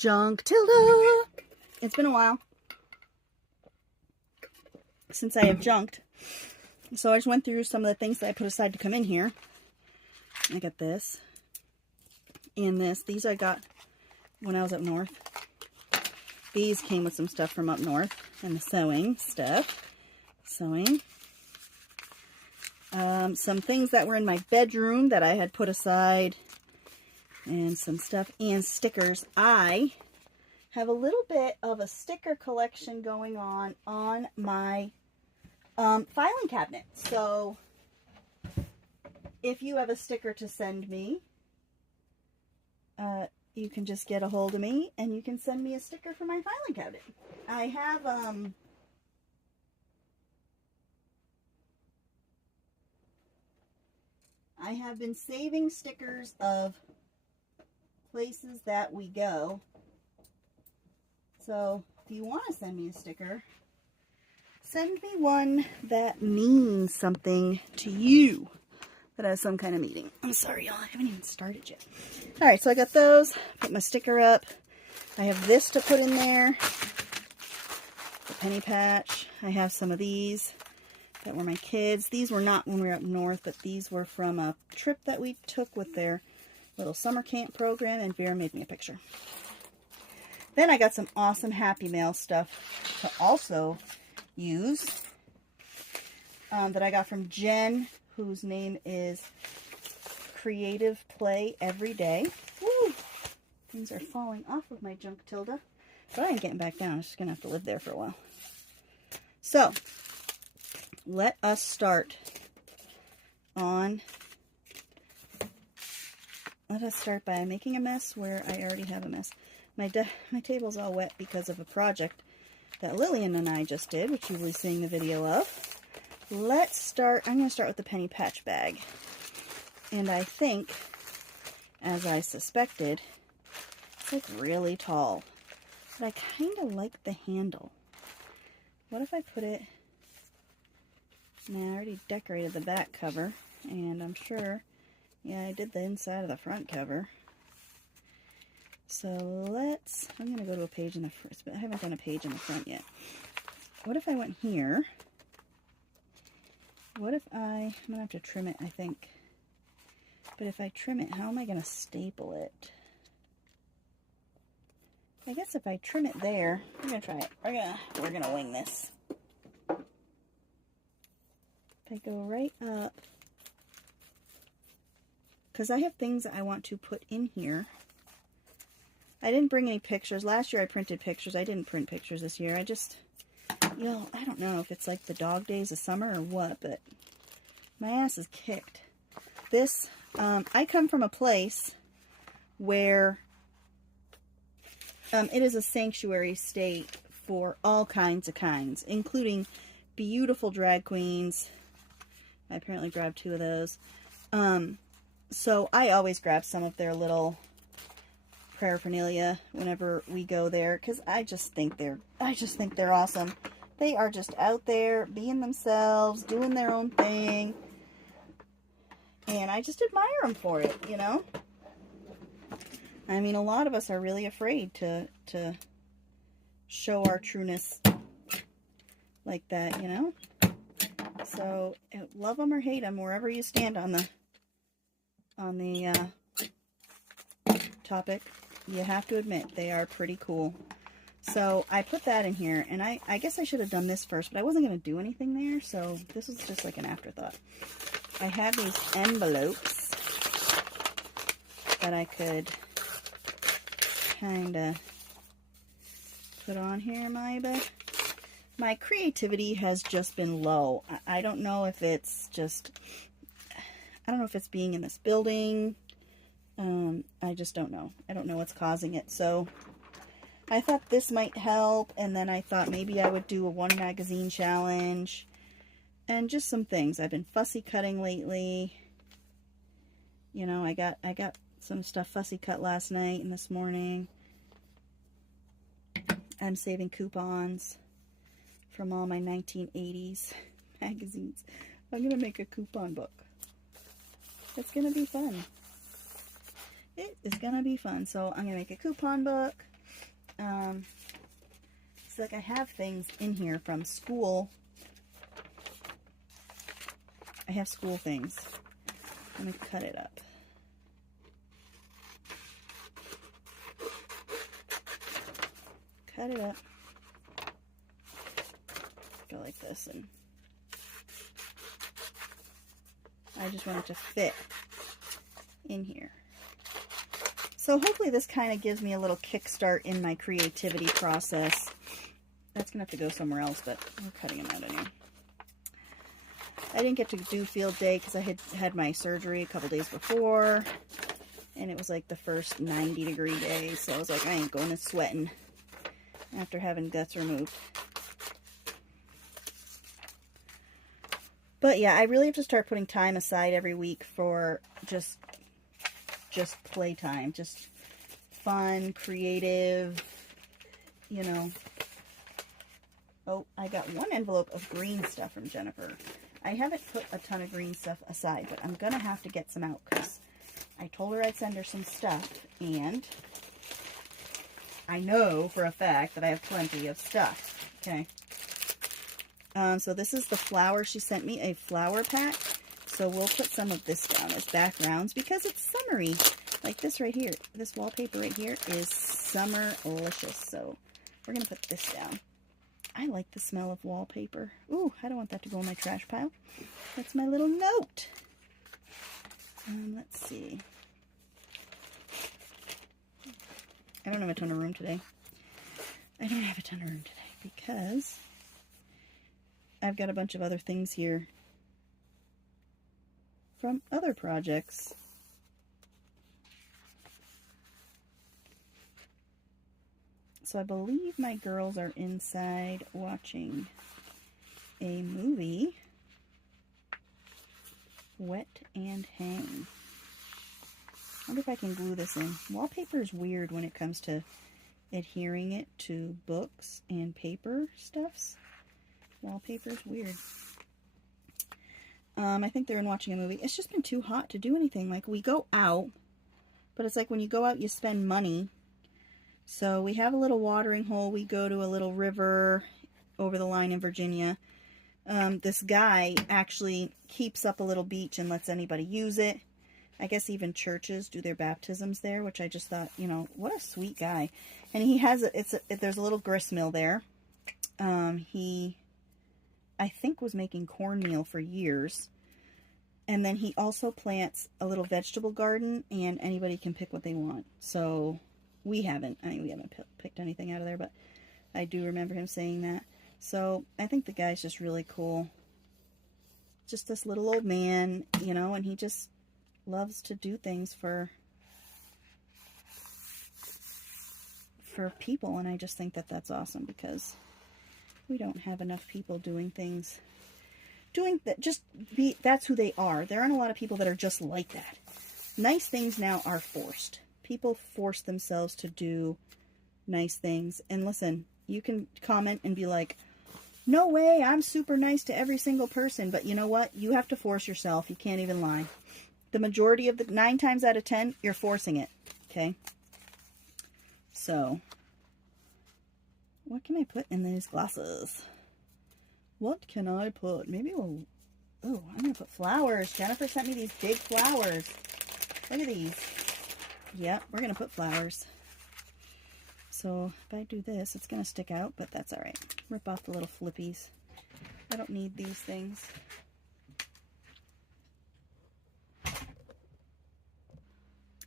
JUNKTILDA. It's been a while since I have junked. So I just went through some of the things that I put aside to come in here. I got this and this. These I got when I was up north. These came with some stuff from up north and the sewing stuff. Sewing. Some things that were in my bedroom that I had put aside. And some stuff and stickers. I have a little bit of a sticker collection going on my filing cabinet. So if you have a sticker to send me, you can just get a hold of me and you can send me a sticker for my filing cabinet. I have been saving stickers of places that we go. So if you want to send me a sticker, send me one that means something to you, that has some kind of meaning. I'm sorry, y'all, I haven't even started yet. All right, so I got those. Put my sticker up. I have this to put in there. The penny patch. I have some of these that were my kids. These were not when we were up north, but these were from a trip that we took with their little summer camp program, and Vera made me a picture. Then I got some awesome Happy Mail stuff to also use that I got from Jen, whose name is Creative Play Every Day. Woo! Things are falling off of my JUNKTILDA, but I ain't getting back down. I'm just gonna have to live there for a while. So let us start by making a mess where I already have a mess. My table's all wet because of a project that Lillian and I just did, which you will be seeing the video of. I'm going to start with the penny patch bag. And I think, as I suspected, it's like really tall. But I kind of like the handle. What if I put it... Now, I already decorated the back cover, and I'm sure, yeah, I did the inside of the front cover. So I'm going to go to a page in the front, but I haven't done a page in the front yet. What if I went here? What if I'm going to have to trim it, I think. But if I trim it, how am I going to staple it? I guess if I trim it there, we're going to try it. We're going to wing this. If I go right up, because I have things that I want to put in here. I didn't bring any pictures. Last year I printed pictures. I didn't print pictures this year. I don't know if it's like the dog days of summer or what, but my ass is kicked. This, I come from a place where it is a sanctuary state for all kinds of kinds, including beautiful drag queens. I apparently grabbed 2 of those. So I always grab some of their little paraphernalia whenever we go there, because I just think they're awesome. They are just out there being themselves, doing their own thing, and I just admire them for it, you know. I mean, a lot of us are really afraid to show our trueness like that, you know. So love them or hate them, wherever you stand on the topic, you have to admit they are pretty cool. So I put that in here, and I guess I should have done this first, but I wasn't going to do anything there, so this was just like an afterthought. I have these envelopes that I could kind of put on here, maybe. My creativity has just been low. I don't know if it's just, I don't know if it's being in this building. I just don't know. I don't know what's causing it. So I thought this might help, and then I thought maybe I would do a 1 magazine challenge and just some things. I've been fussy cutting lately. You know, I got some stuff fussy cut last night and this morning. I'm saving coupons from all my 1980s magazines. I'm going to make a coupon book. It's going to be fun. It is going to be fun. So I'm going to make a coupon book. It's like I have things in here from school. I have school things. I'm going to cut it up. Cut it up. Go like this, and I just want it to fit in here. So hopefully this kind of gives me a little kickstart in my creativity process. That's going to have to go somewhere else, but we're cutting them out anyway. I didn't get to do field day because I had my surgery a couple days before, and it was like the first 90-degree day, so I was like, I ain't going to sweating after having guts removed. But yeah, I really have to start putting time aside every week for just playtime, just fun, creative, you know. Oh, I got one envelope of green stuff from Jennifer. I haven't put a ton of green stuff aside, but I'm going to have to get some out because I told her I'd send her some stuff, and I know for a fact that I have plenty of stuff. Okay. So this is the flower. She sent me a flower pack. So we'll put some of this down as backgrounds because it's summery. Like this right here. This wallpaper right here is summerlicious. So we're going to put this down. I like the smell of wallpaper. Ooh, I don't want that to go in my trash pile. That's my little note. Let's see. I don't have a ton of room today. I don't have a ton of room today because I've got a bunch of other things here from other projects. So I believe my girls are inside watching a movie, Wet and Hang. I wonder if I can glue this in. Wallpaper is weird when it comes to adhering it to books and paper stuffs. Wallpaper is weird. I think they're in watching a movie. It's just been too hot to do anything. Like, we go out, but it's like when you go out, you spend money. So we have a little watering hole. We go to a little river over the line in Virginia. This guy actually keeps up a little beach and lets anybody use it. I guess even churches do their baptisms there, which I just thought, you know, what a sweet guy. And he has there's a little grist mill there. He, I think, was making cornmeal for years. And then he also plants a little vegetable garden, and anybody can pick what they want. So we haven't picked anything out of there, but I do remember him saying that. So I think the guy's just really cool. Just this little old man, you know, and he just loves to do things for people, and I just think that that's awesome because we don't have enough people doing things. That's who they are. There aren't a lot of people that are just like that. Nice things now are forced. People force themselves to do nice things. And listen, you can comment and be like, no way, I'm super nice to every single person. But you know what? You have to force yourself. You can't even lie. The majority of 9 times out of 10, you're forcing it. Okay? So, what can I put in these glasses? What can I put? Maybe we'll... Oh, I'm going to put flowers. Jennifer sent me these big flowers. Look at these. Yeah, we're going to put flowers. So if I do this, it's going to stick out, but that's all right. Rip off the little flippies. I don't need these things.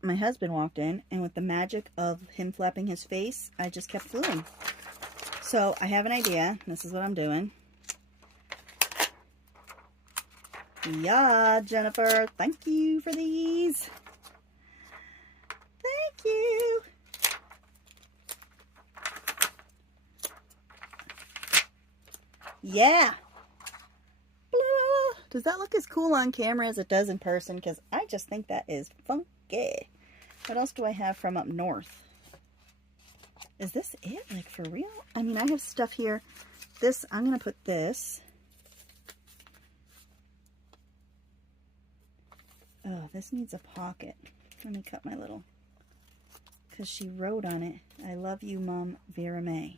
My husband walked in, and with the magic of him flapping his face, I just kept gluing. So I have an idea. This is what I'm doing. Yeah, Jennifer, thank you for these. Thank you. Yeah. Does that look as cool on camera as it does in person? Because I just think that is funky. What else do I have from up north? Is this it? Like, for real? I mean, I have stuff here. This, I'm going to put this. Oh, this needs a pocket. Let me cut my little because she wrote on it, "I love you, Mom, Vera May."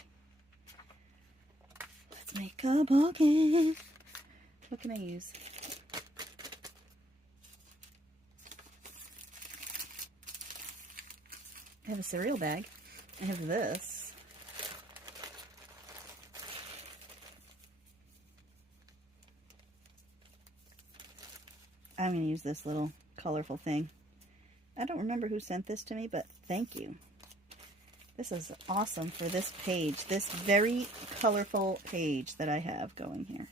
Let's make a bouquet. What can I use? I have a cereal bag. I have this. I'm going to use this little colorful thing. I don't remember who sent this to me, but thank you. This is awesome for this page, this very colorful page that I have going here.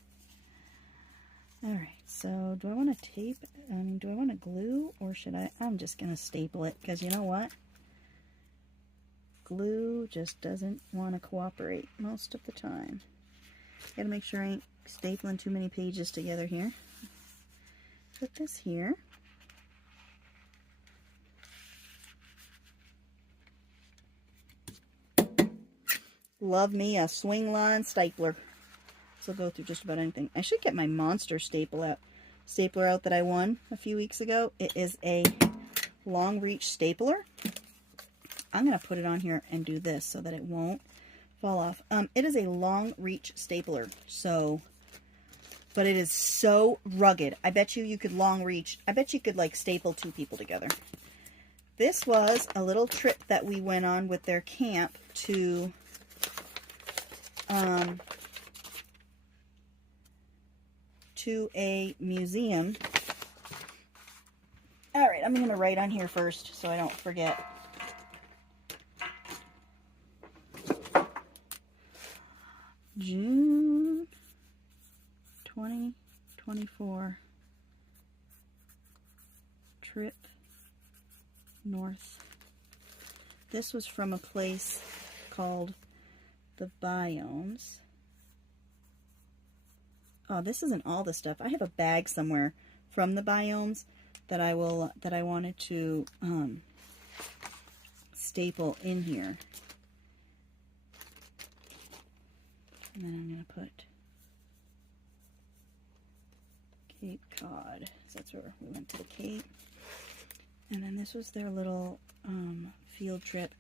Alright, so do I want to tape, do I want to glue, or should I'm just going to staple it, because you know what? Glue just doesn't want to cooperate most of the time. Gotta make sure I ain't stapling too many pages together here. Put this here. Love me a swing line stapler. This will go through just about anything. I should get my monster stapler out that I won a few weeks ago. It is a long reach stapler. I'm going to put it on here and do this so that it won't fall off. It is a long reach stapler, so, but it is so rugged. I bet you could long reach. I bet you could like staple 2 people together. This was a little trip that we went on with their camp to a museum. All right, I'm going to write on here first so I don't forget. June 2024 trip north. This was from a place called the Biomes. Oh, this isn't all the stuff. I have a bag somewhere from the Biomes that I wanted to staple in here. And then I'm going to put Cape Cod. So that's where we went to the Cape. And then this was their little field trip.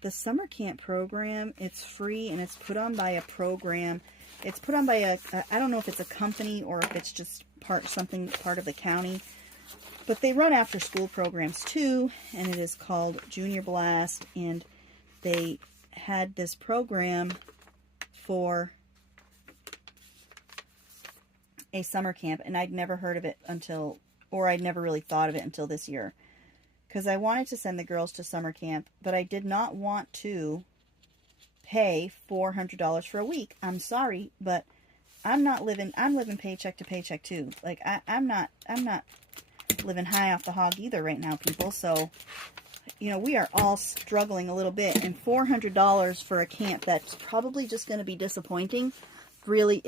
The summer camp program, it's free and it's put on by a program. It's put on by I don't know if it's a company or if it's just part of the county. But they run after school programs too, and it is called Junior Blast, and they had this program for a summer camp, and I'd never heard of it I'd never really thought of it until this year. Because I wanted to send the girls to summer camp, but I did not want to pay $400 for a week. I'm sorry, but I'm living paycheck to paycheck too. Like I'm not living high off the hog either right now, people. So, you know, we are all struggling a little bit, and $400 for a camp that's probably just going to be disappointing really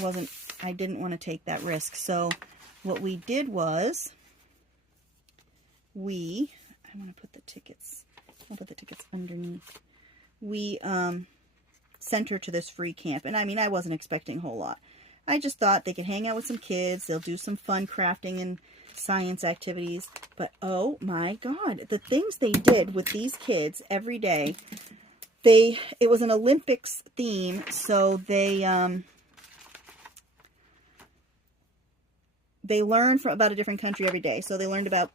wasn't, I didn't want to take that risk. So what we did was I want to put the tickets, I'll put the tickets underneath. We sent her to this free camp, and I mean, I wasn't expecting a whole lot. I just thought they could hang out with some kids, they'll do some fun crafting and science activities, but oh my god, the things they did with these kids every day. It was an Olympics theme, so they learned about a different country every day. So they learned about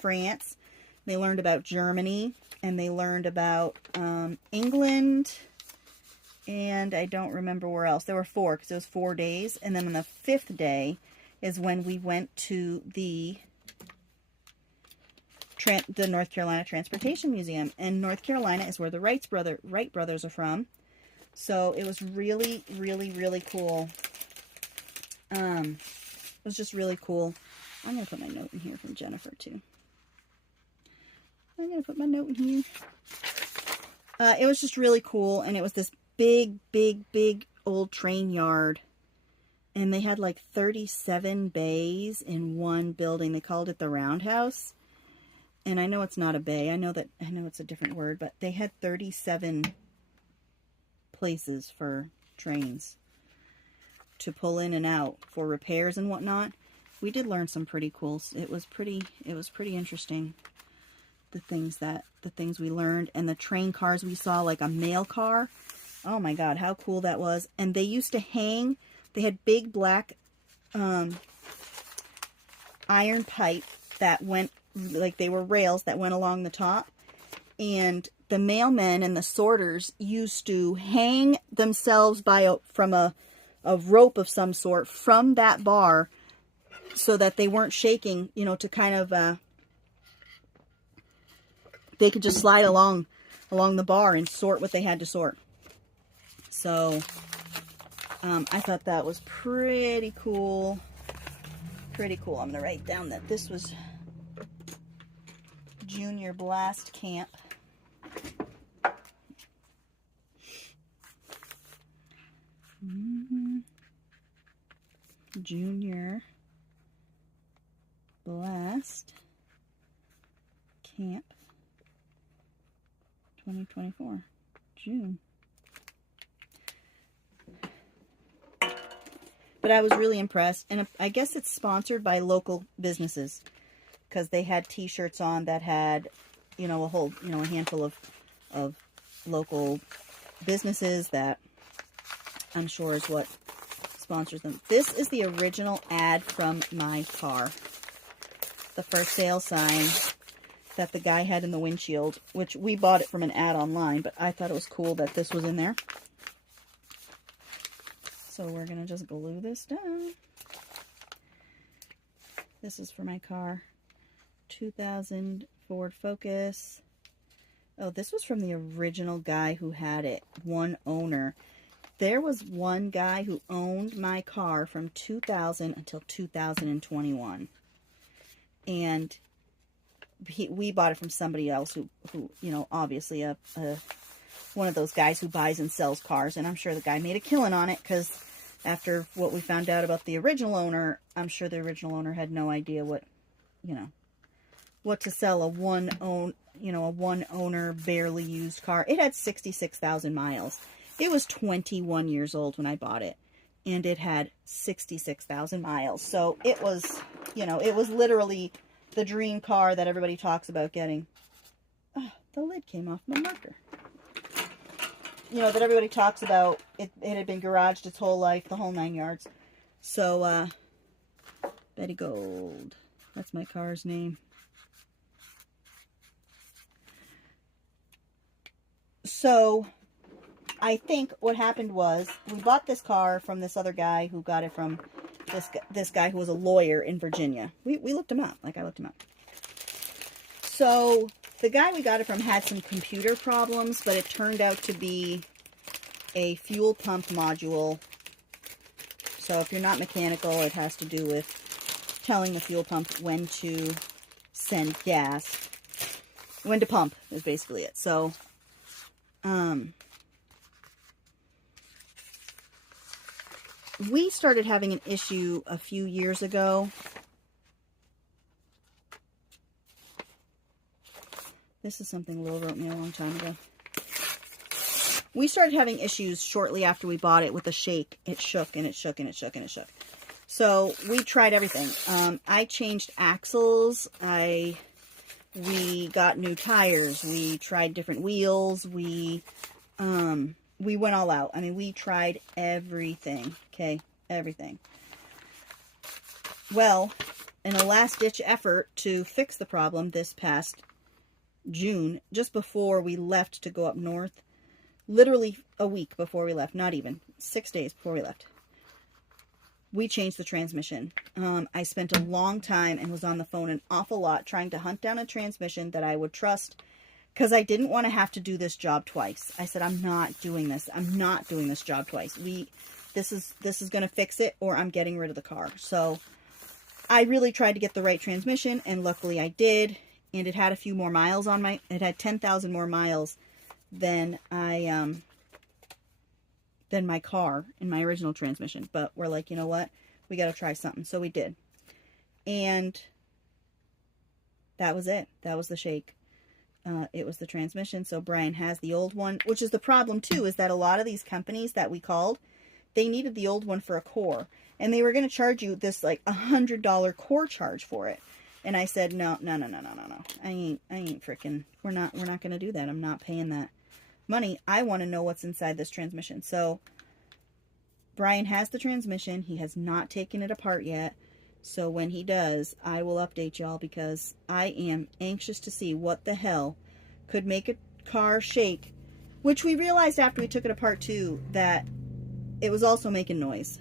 France, they learned about Germany, and they learned about England, and I don't remember where else. There were 4, because it was 4 days, and then on the 5th day is when we went to the North Carolina Transportation Museum, and North Carolina is where the Wright brothers are from. So it was really, really, really cool. It was just really cool. I'm going to put my note in here from Jennifer too. I'm going to put my note in here. It was just really cool, and it was this big, big, big old train yard. And they had like 37 bays in one building. They called it the Roundhouse. And I know it's not a bay. I know it's a different word, but they had 37 places for trains to pull in and out for repairs and whatnot. We did learn some pretty cool. It was pretty interesting. the things we learned, and the train cars we saw, like a mail car. Oh my God, how cool that was. And they used to hang, they had big black iron pipe that went, like they were rails that went along the top. And the mailmen and the sorters used to hang themselves from a rope of some sort from that bar so that they weren't shaking, you know, to kind of, they could just slide along the bar and sort what they had to sort. So, I thought that was pretty cool. Pretty cool. I'm going to write down that this was Junior Blast Camp. Junior Blast Camp 2024, June. But I was really impressed, and I guess it's sponsored by local businesses, because they had t-shirts on that had, you know, a handful of local businesses that I'm sure is what sponsors them. This is the original ad from my car. The first sale sign that the guy had in the windshield, which we bought it from an ad online, but I thought it was cool that this was in there. So we're going to just glue this down. This is for my car. 2000 Ford Focus. Oh, this was from the original guy who had it. One owner. There was one guy who owned my car from 2000 until 2021. And we bought it from somebody else who you know, obviously one of those guys who buys and sells cars. And I'm sure the guy made a killing on it, because after what we found out about the original owner, I'm sure the original owner had no idea what to sell a one owner, barely used car. It had 66,000 miles. It was 21 years old when I bought it, and it had 66,000 miles. So it was, you know, it was literally the dream car that everybody talks about getting. Oh, the lid came off my marker. You know, that everybody talks about. It had been garaged its whole life, the whole 9 yards. So, Betty Gold. That's my car's name. So, I think what happened was, we bought this car from this other guy who got it from this guy who was a lawyer in Virginia. We looked him up. Like, I looked him up. So, the guy we got it from had some computer problems, but it turned out to be a fuel pump module. So, if you're not mechanical, it has to do with telling the fuel pump when to send gas. When to pump is basically it. So, we started having an issue a few years ago. This is something Lil wrote me a long time ago. We started having issues shortly after we bought it with the shake. It shook and it shook and it shook and it shook. So we tried everything. I changed axles. We got new tires. We tried different wheels. We went all out. I mean, we tried everything. Okay, everything. Well, in a last-ditch effort to fix the problem this past June, just before we left to go up north, literally a week before we left, not even, 6 days before we left, we changed the transmission. I spent a long time and was on the phone an awful lot trying to hunt down a transmission that I would trust, because I didn't want to have to do this job twice. I said, I'm not doing this. I'm not doing this job twice. This is going to fix it, or I'm getting rid of the car. So I really tried to get the right transmission, and luckily I did. And it had a few more miles on it had 10,000 more miles than than my car in my original transmission. But we're like, you know what? We got to try something. So we did. And that was it. That was the shake. It was the transmission. So Brian has the old one, which is the problem too, is that a lot of these companies that we called, they needed the old one for a core. And they were going to charge you this like $100 core charge for it. And I said, no. I ain't freaking, we're not going to do that. I'm not paying that money. I want to know what's inside this transmission. So Brian has the transmission. He has not taken it apart yet. So when he does, I will update y'all, because I am anxious to see what the hell could make a car shake, which we realized after we took it apart too, that it was also making noise.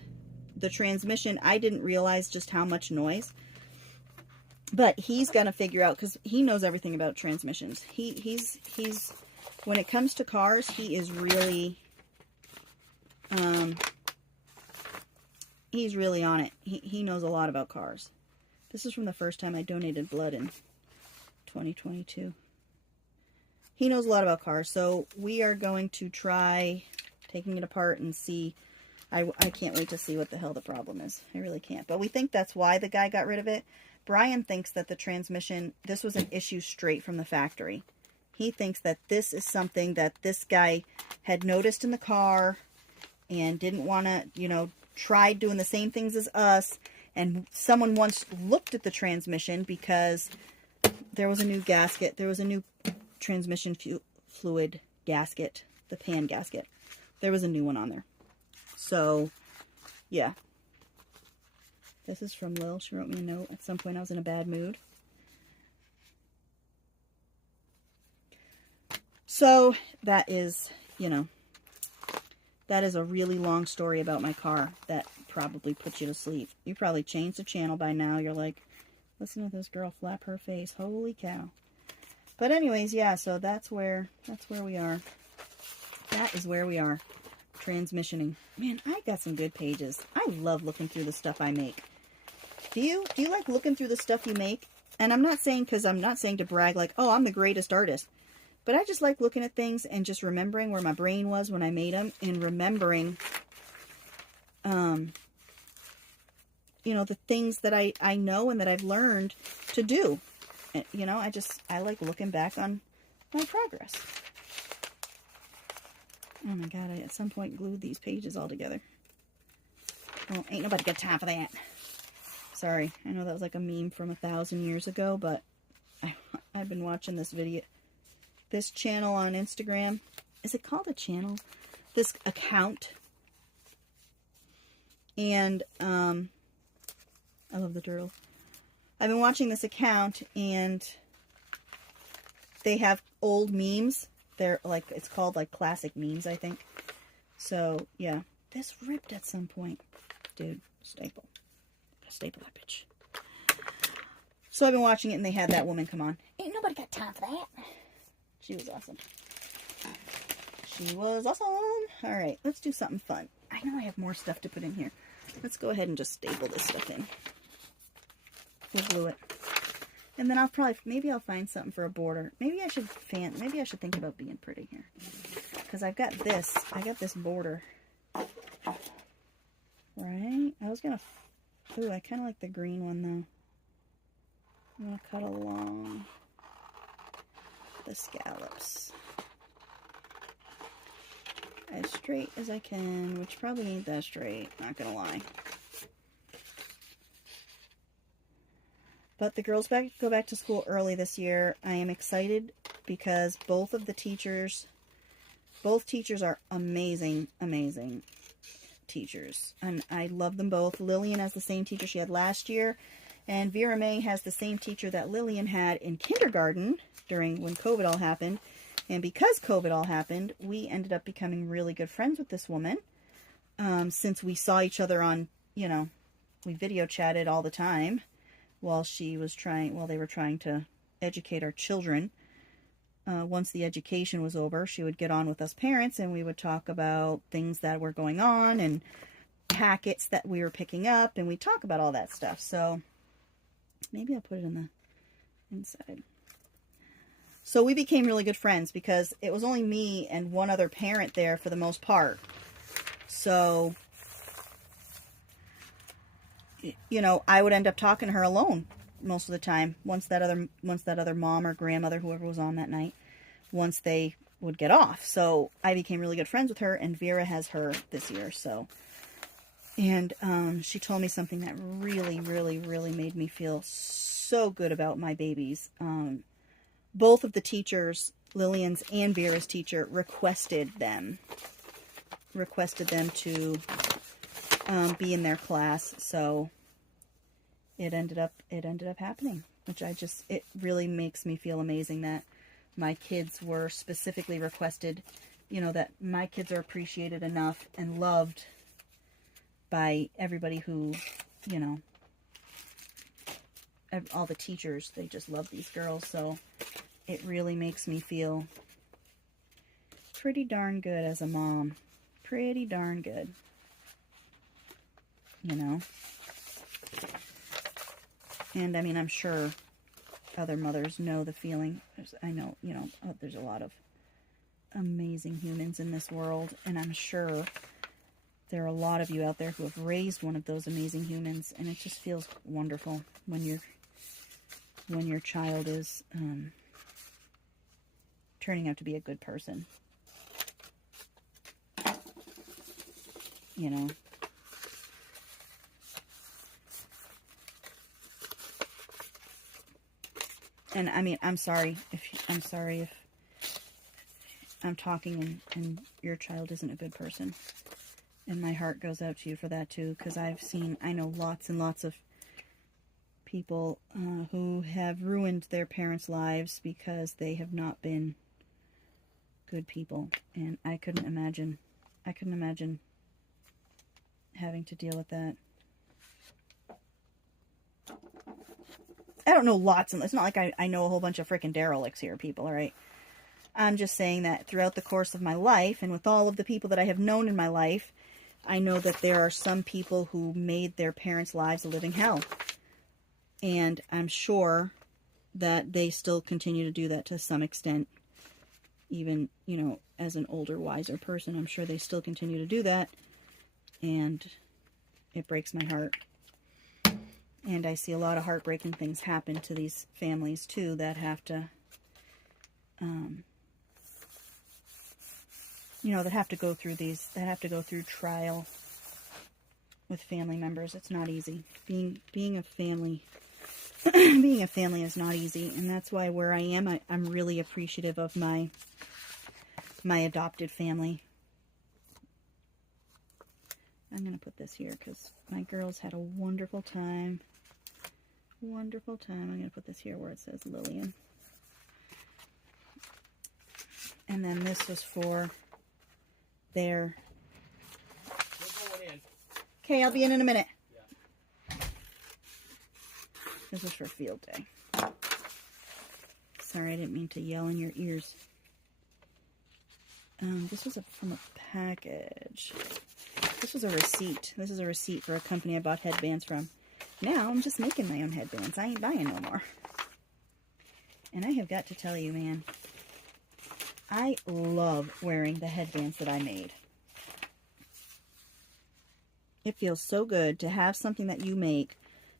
The transmission, I didn't realize just how much noise, but he's gonna figure out, because he knows everything about transmissions. He's when it comes to cars, he is really he's really on it. He knows a lot about cars. This is from the first time I donated blood in 2022. He knows a lot about cars, so we are going to try taking it apart and see. I can't wait to see what the hell the problem is. I really can't. But we think that's why the guy got rid of it. Brian thinks that the transmission, this was an issue straight from the factory. He thinks that this is something that this guy had noticed in the car and didn't want to, you know, try doing the same things as us. And someone once looked at the transmission because there was a new gasket. There was a new transmission fluid gasket, the pan gasket. There was a new one on there. So, yeah. This is from Lil. She wrote me a note. At some point I was in a bad mood. So, that is, you know, that is a really long story about my car that probably puts you to sleep. You probably changed the channel by now. You're like, listen to this girl flap her face. Holy cow. But anyways, yeah, so that's where we are. That is where we are. Transmissioning. Man, I got some good pages. I love looking through the stuff I make. Do you like looking through the stuff you make? And I'm not saying, because I'm not saying to brag like, oh, I'm the greatest artist. But I just like looking at things and just remembering where my brain was when I made them, and remembering, you know, the things that I know and that I've learned to do. And, you know, I like looking back on my progress. Oh my God, I at some point glued these pages all together. Well, ain't nobody got time for that. Sorry, I know that was like a meme from 1,000 years ago, but I've been watching this video, this channel on Instagram. Is it called a channel? This account. And, I love the turtle. I've been watching this account, and they have old memes. They're like, it's called like classic memes, I think. So, yeah. This ripped at some point. Dude, staple. Staple that bitch. So I've been watching it, and they had that woman come on. Ain't nobody got time for that. She was awesome. She was awesome. Alright, let's do something fun. I know I have more stuff to put in here. Let's go ahead and just staple this stuff in. We'll glue it. And then maybe I'll find something for a border. Maybe I should think about being pretty here. Because I got this border. Right? Ooh, I kind of like the green one though. I'm going to cut along the scallops. As straight as I can, which probably ain't that straight, not going to lie. But the girls go back to school early this year. I am excited because both teachers are amazing, amazing teachers. And I love them both. Lillian has the same teacher she had last year. And Vera May has the same teacher that Lillian had in kindergarten when COVID all happened. And because COVID all happened, we ended up becoming really good friends with this woman. Since we saw each other on, you know, we video chatted all the time. While they were trying to educate our children. Once the education was over, she would get on with us parents, and we would talk about things that were going on and packets that we were picking up, and we talk about all that stuff. So maybe I'll put it in the inside. So we became really good friends because it was only me and one other parent there for the most part. So, you know, I would end up talking to her alone most of the time. Once that other mom or grandmother, whoever was on that night, once they would get off. So I became really good friends with her, and Vera has her this year. So, and she told me something that really, really, really made me feel so good about my babies. Both of the teachers, Lillian's and Vera's teacher, requested them to be in their class, so it ended up happening, which it really makes me feel amazing that my kids were specifically requested, you know, that my kids are appreciated enough and loved by everybody who, you know, all the teachers, they just love these girls, so it really makes me feel pretty darn good as a mom. Pretty darn good. You know? And, I mean, I'm sure other mothers know the feeling. I know, you know, there's a lot of amazing humans in this world, and I'm sure there are a lot of you out there who have raised one of those amazing humans, and it just feels wonderful when your child is turning out to be a good person. You know. And I mean, I'm sorry if I'm talking and your child isn't a good person. And my heart goes out to you for that too, because I know lots and lots of people who have ruined their parents' lives because they have not been good people, and I couldn't imagine having to deal with that. I don't know lots, and it's not like I know a whole bunch of freaking derelicts here, people, alright? I'm just saying that throughout the course of my life, and with all of the people that I have known in my life, I know that there are some people who made their parents' lives a living hell. And I'm sure that they still continue to do that to some extent. Even, you know, as an older, wiser person, I'm sure they still continue to do that. And it breaks my heart. And I see a lot of heartbreaking things happen to these families, too, that have to, you know, that have to go through trial with family members. It's not easy. Being a family, being a family is not easy. And that's why where I am, I'm really appreciative of my adopted family. I'm going to put this here because my girls had a wonderful time. Wonderful time. I'm going to put this here where it says Lillian. And then this was for their... We're going in. Okay, I'll be in a minute. Yeah. This is for field day. Sorry, I didn't mean to yell in your ears. This was from a package. This was a receipt. This is a receipt for a company I bought headbands from. Now I'm just making my own headbands. I ain't buying no more. And I have got to tell you, man, I love wearing the headbands that I made. It feels so good to have something that you make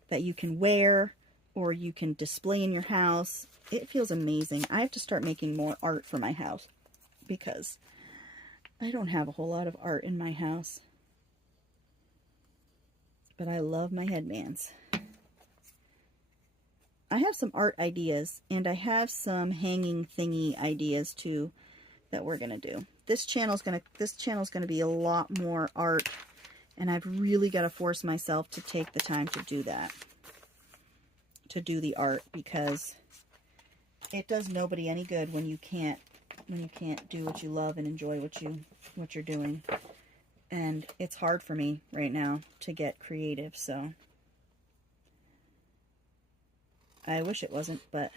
that you can wear or you can display in your house. It feels amazing. I have to start making more art for my house because I don't have a whole lot of art in my house. But I love my headbands. I have some art ideas, and I have some hanging thingy ideas too that we're gonna do. This channel's gonna be a lot more art, and I've really got to force myself to take the time to do that, to do the art, because it does nobody any good when you can't do what you love and enjoy what you're doing. And it's hard for me right now to get creative, so I wish it wasn't, but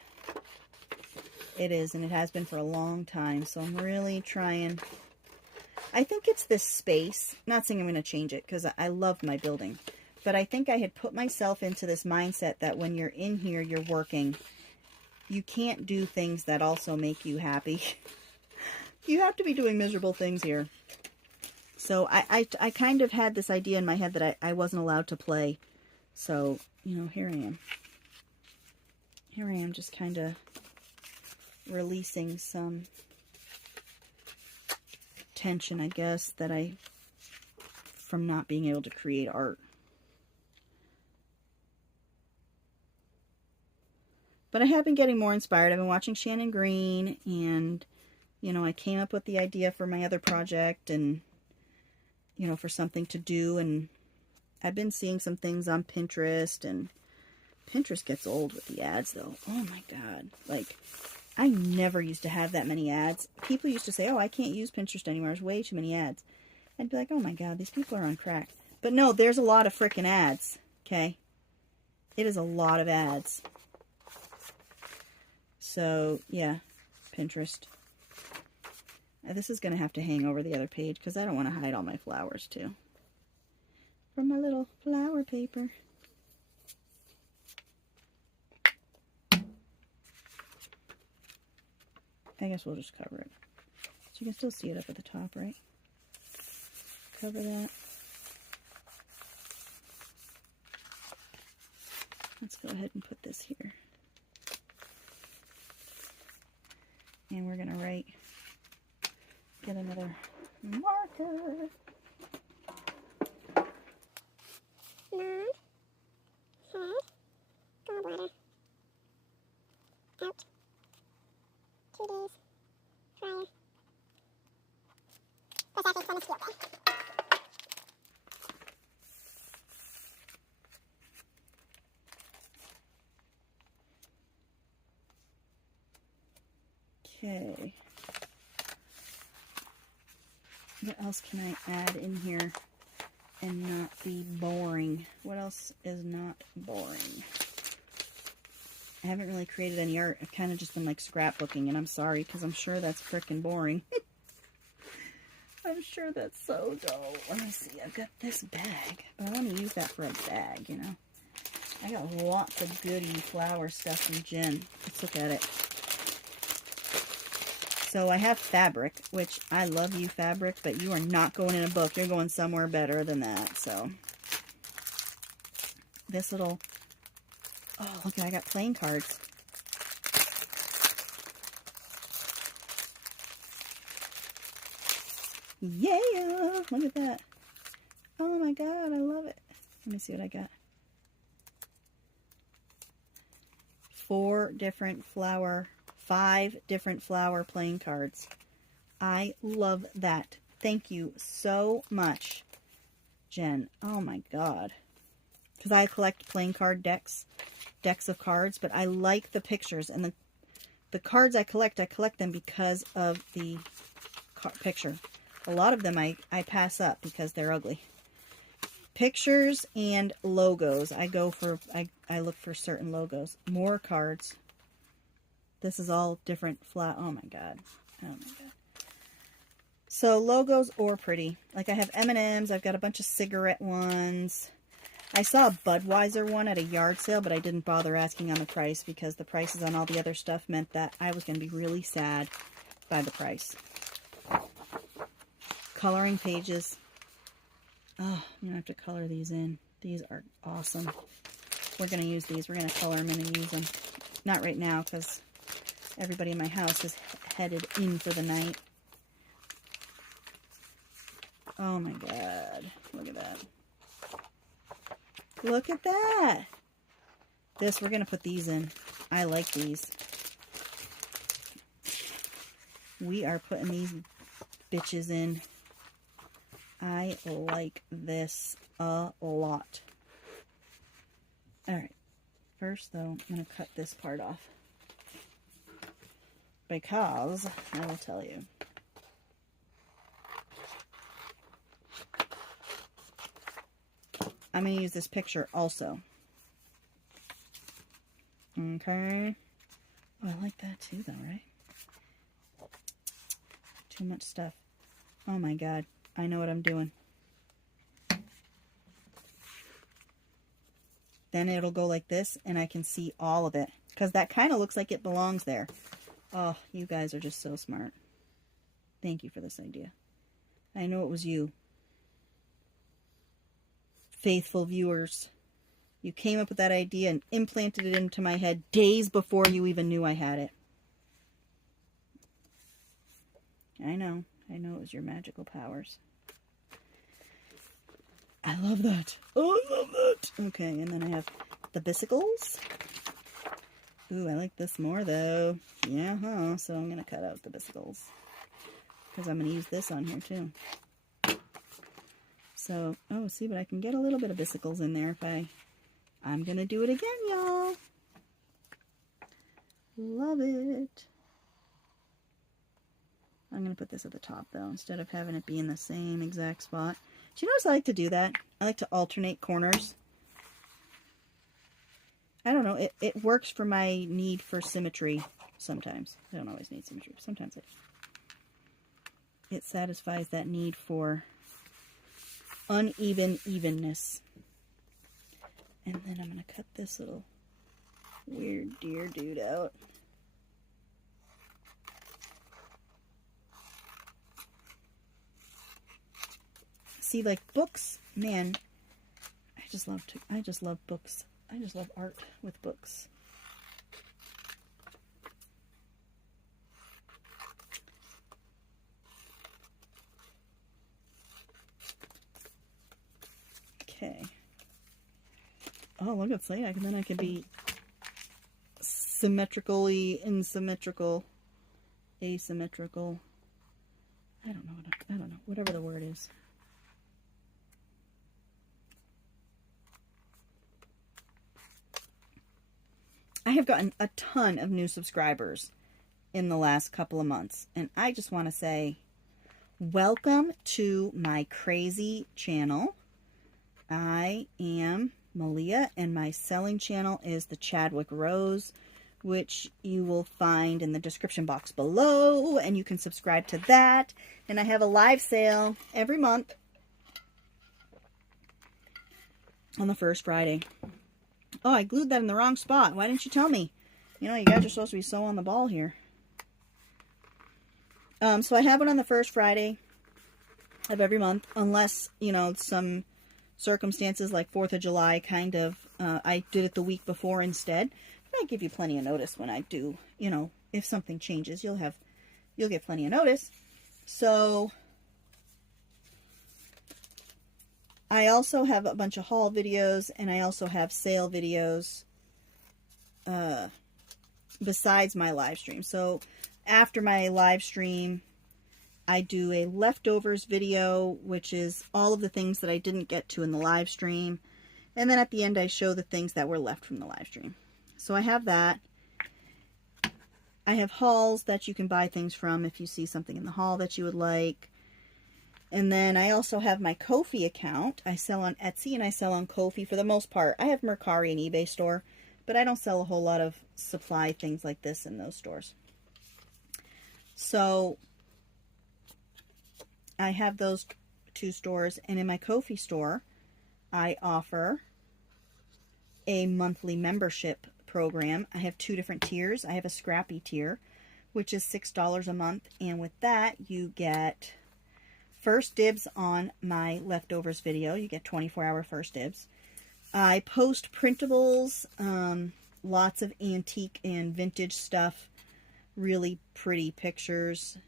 it is, and it has been for a long time, so I'm really trying. I think it's this space. Not saying I'm going to change it, because I love my building, but I think I had put myself into this mindset that when you're in here, you're working. You can't do things that also make you happy. You have to be doing miserable things here. So I kind of had this idea in my head that I wasn't allowed to play. So, you know, here I am. Here I am just kind of releasing some tension, I guess, from not being able to create art. But I have been getting more inspired. I've been watching Shannon Green, and, you know, I came up with the idea for my other project and, you know, for something to do. And I've been seeing some things on Pinterest, and Pinterest gets old with the ads, though. Oh, my God. Like, I never used to have that many ads. People used to say, oh, I can't use Pinterest anymore. There's way too many ads. I'd be like, oh, my God, these people are on crack. But no, there's a lot of freaking ads, okay? It is a lot of ads. So, yeah, Pinterest. This is going to have to hang over the other page because I don't want to hide all my flowers, too. From my little flower paper. I guess we'll just cover it. So you can still see it up at the top, right? Cover that. Let's go ahead and put this here. And we're going to get another marker. Gallbladder. Out. 2 days. Prior. What's that from the field then? Okay. What else can I add in here and not be boring? What else is not boring? I haven't really created any art. I've kind of just been like scrapbooking, and I'm sorry because I'm sure that's freaking boring. I'm sure that's so dull. Let me see. I've got this bag, but I want to use that for a bag, you know. I got lots of goody flower stuff from Jen. Let's look at it. So I have fabric, which I love you, fabric, but you are not going in a book. You're going somewhere better than that. So this little, oh, look, I got playing cards. Yeah, look at that. Oh my God, I love it. Let me see what I got. 5 different flower playing cards. I love that. Thank you so much, Jen. Oh my God. Because I collect playing card decks of cards, but I like the pictures, and the cards I collect them because of the picture. A lot of them I pass up because they're ugly. Pictures and logos. I look for certain logos. More cards. This is all different flat. Oh my God. Oh my God. So logos or pretty. Like I have M&Ms. I've got a bunch of cigarette ones. I saw a Budweiser one at a yard sale, but I didn't bother asking on the price because the prices on all the other stuff meant that I was going to be really sad by the price. Coloring pages. Oh, I'm going to have to color these in. These are awesome. We're going to use these. We're going to color them in and use them. Not right now because everybody in my house is headed in for the night. Oh my God. Look at that. Look at that. We're going to put these in. I like these. We are putting these bitches in. I like this a lot. Alright. First, though, I'm going to cut this part off. Because, I will tell you. I'm going to use this picture also. Okay. Oh, I like that too, though, right? Too much stuff. Oh my God. I know what I'm doing. Then it'll go like this, and I can see all of it. Because that kind of looks like it belongs there. Oh, you guys are just so smart. Thank you for this idea. I know it was you. Faithful viewers. You came up with that idea and implanted it into my head days before you even knew I had it. I know. I know it was your magical powers. I love that. Oh, I love that. Okay, and then I have the bicycles. Ooh, I like this more though. Yeah, huh? So I'm going to cut out the biscuits because I'm going to use this on here too. So, oh, see, but I can get a little bit of biscuits in there if I'm going to do it again, y'all. Love it. I'm going to put this at the top though, instead of having it be in the same exact spot. Do you notice I like to do that? I like to alternate corners. I don't know, it works for my need for symmetry sometimes. I don't always need symmetry, but sometimes it satisfies that need for uneven evenness. And then I'm going to cut this little weird deer dude out. See, like books, man, I just love books. I just love art with books. Okay. Oh, look, it's like, and then I can be symmetrically asymmetrical. I don't know, whatever the word is. I have gotten a ton of new subscribers in the last couple of months, and I just want to say welcome to my crazy channel. I am Malia, and my selling channel is the Chadwick Rose, which you will find in the description box below, and you can subscribe to that. And I have a live sale every month on the first Friday. Oh, I glued that in the wrong spot. Why didn't you tell me? You know, you guys are supposed to be so on the ball here. So I have it on the first Friday of every month, unless, you know, some circumstances like 4th of July kind of, I did it the week before instead. But I give you plenty of notice when I do, you know, if something changes, you'll get plenty of notice. So I also have a bunch of haul videos, and I also have sale videos besides my live stream. So after my live stream, I do a leftovers video, which is all of the things that I didn't get to in the live stream. And then at the end, I show the things that were left from the live stream. So I have that. I have hauls that you can buy things from if you see something in the haul that you would like. And then I also have my Ko-fi account. I sell on Etsy and I sell on Ko-fi for the most part. I have Mercari and eBay store, but I don't sell a whole lot of supply things like this in those stores. So I have those two stores, and in my Ko-fi store, I offer a monthly membership program. I have 2 different tiers. I have a scrappy tier, which is $6 a month, and with that you get first dibs on my leftovers video. You get 24-hour first dibs. I post printables, lots of antique and vintage stuff, really pretty pictures.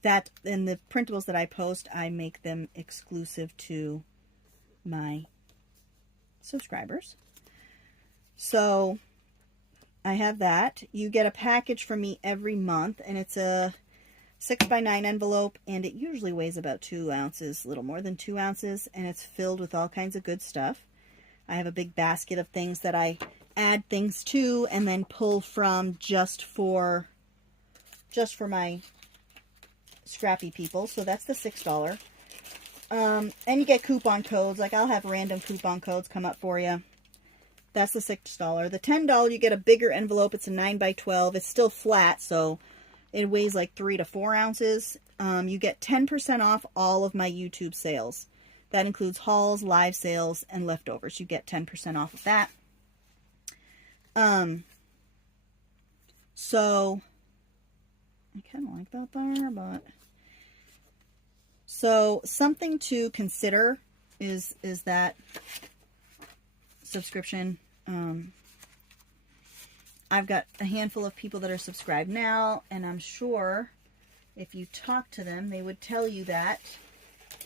That and the printables that I post, I make them exclusive to my subscribers. So I have that. You get a package from me every month, and it's a 6x9 envelope, and it usually weighs about 2 ounces, a little more than 2 ounces, and it's filled with all kinds of good stuff. I have a big basket of things that I add things to and then pull from just for my scrappy people. So that's the $6. And you get coupon codes. Like, I'll have random coupon codes come up for you. That's the $6. The $10, you get a bigger envelope. It's a 9x12. It's still flat, so it weighs like 3 to 4 ounces. You get 10% off all of my YouTube sales. That includes hauls, live sales, and leftovers. You get 10% off of that. So I kind of like that there, but so something to consider is that subscription. I've got a handful of people that are subscribed now, and I'm sure if you talk to them, they would tell you that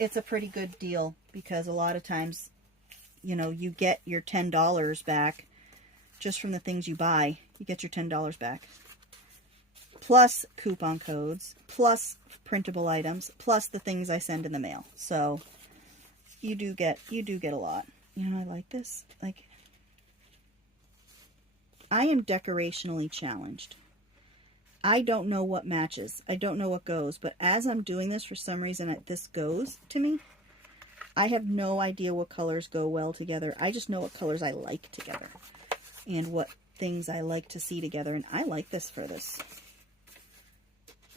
it's a pretty good deal, because a lot of times, you know, you get your $10 back just from the things you buy, you get your $10 back. Plus coupon codes, plus printable items, plus the things I send in the mail. So you do get a lot. You know, I like this. Like, I am decorationally challenged. I don't know what matches. I don't know what goes. But as I'm doing this, for some reason, this goes to me. I have no idea what colors go well together. I just know what colors I like together. And what things I like to see together. And I like this for this.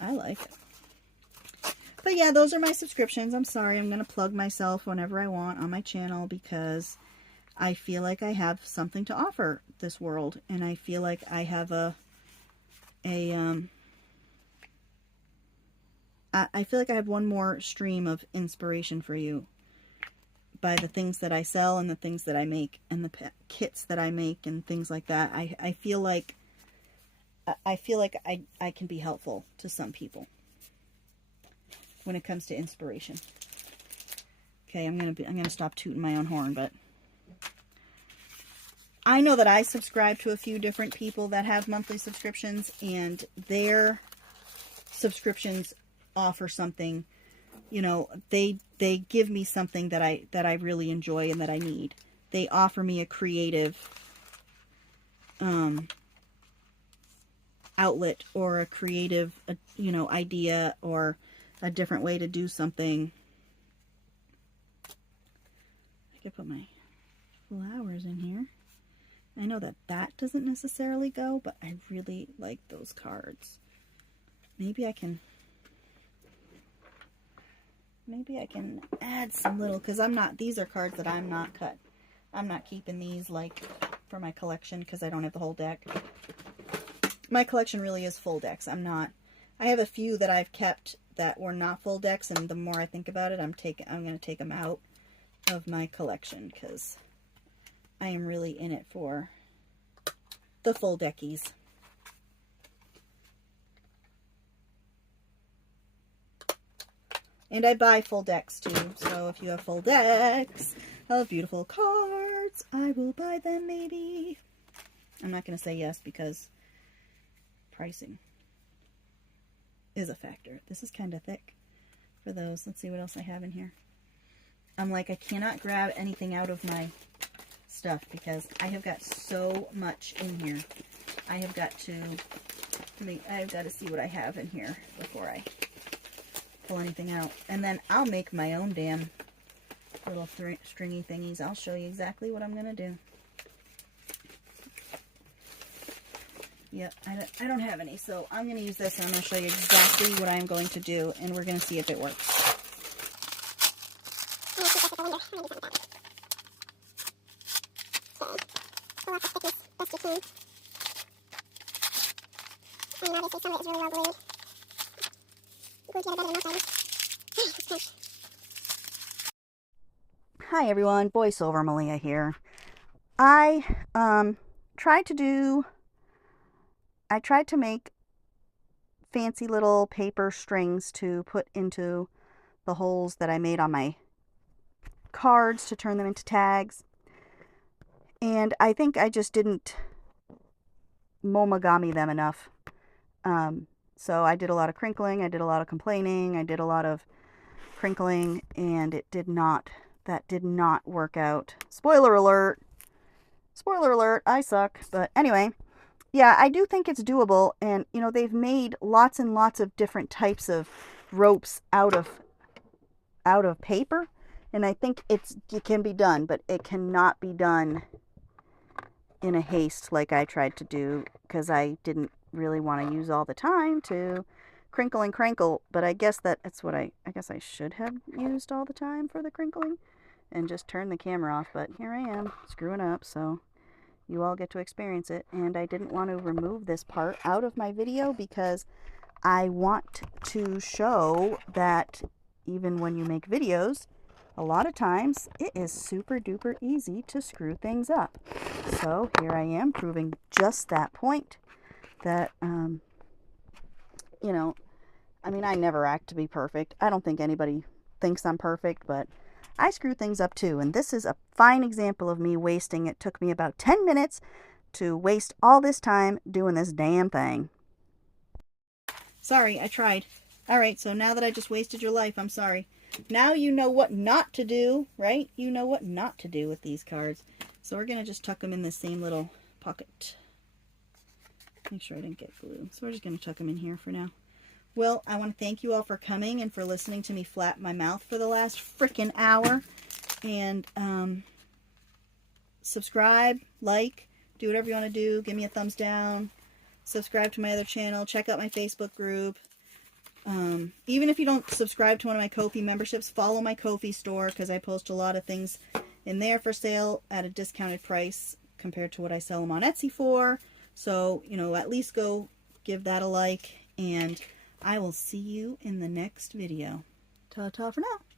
I like it. But yeah, those are my subscriptions. I'm sorry. I'm going to plug myself whenever I want on my channel because I feel like I have something to offer this world. And I feel like I have I feel like I have one more stream of inspiration for you by the things that I sell and the things that I make and the kits that I make and things like that. I feel like I can be helpful to some people when it comes to inspiration. Okay, I'm gonna stop tooting my own horn, but I know that I subscribe to a few different people that have monthly subscriptions, and their subscriptions offer something. You know, they give me something that I really enjoy and that I need. They offer me a creative outlet or a creative idea or a different way to do something. I could put my flowers in here. I know that doesn't necessarily go, but I really like those cards. Maybe I can add some little, because these are cards that I'm not cut. I'm not keeping these like for my collection because I don't have the whole deck. My collection really is full decks. I have a few that I've kept that were not full decks, and the more I think about it, I'm going to take them out of my collection because I am really in it for the full deckies. And I buy full decks too, so if you have full decks of beautiful cards, I will buy them maybe. I'm not going to say yes because pricing is a factor. This is kind of thick for those. Let's see what else I have in here. I'm like, I cannot grab anything out of my stuff because I have got so much in here. I have got to see what I have in here before I pull anything out. And then I'll make my own damn little stringy thingies. I'll show you exactly what I'm going to do. Yep, I don't have any, so I'm going to use this and I'm going to show you exactly what I'm going to do, and we're going to see if it works. Obviously some of it is really well glued. Glued together better than most items. Hi everyone, voiceover Malia here. I tried to make fancy little paper strings to put into the holes that I made on my cards to turn them into tags. And I think I just didn't momogami them enough. So I did a lot of crinkling, I did a lot of complaining, I did a lot of crinkling, and that did not work out. Spoiler alert! Spoiler alert, I suck. But anyway, yeah, I do think it's doable, and you know, they've made lots and lots of different types of ropes out of paper, and I think it can be done, but it cannot be done in a haste like I tried to do, because I didn't really want to use all the time to crinkle and crankle. But I guess that's what I guess I should have used all the time for the crinkling and just turn the camera off. But here I am screwing up, so you all get to experience it. And I didn't want to remove this part out of my video because I want to show that even when you make videos, a lot of times it is super duper easy to screw things up. So here I am proving just that point, that you know, I mean, I never act to be perfect. I don't think anybody thinks I'm perfect, but I screw things up too. And this is a fine example of me wasting. It took me about 10 minutes to waste all this time doing this damn thing. Sorry, I tried. Alright, so now that I just wasted your life, I'm sorry. Now you know what not to do, right? You know what not to do with these cards. So we're going to just tuck them in the same little pocket. Make sure I didn't get glue. So we're just going to tuck them in here for now. Well, I want to thank you all for coming and for listening to me flap my mouth for the last frickin' hour. And subscribe, like, do whatever you want to do. Give me a thumbs down. Subscribe to my other channel. Check out my Facebook group. Even if you don't subscribe to one of my Ko-fi memberships, follow my Ko-fi store because I post a lot of things in there for sale at a discounted price compared to what I sell them on Etsy for. So, you know, at least go give that a like, and I will see you in the next video. Ta-ta for now.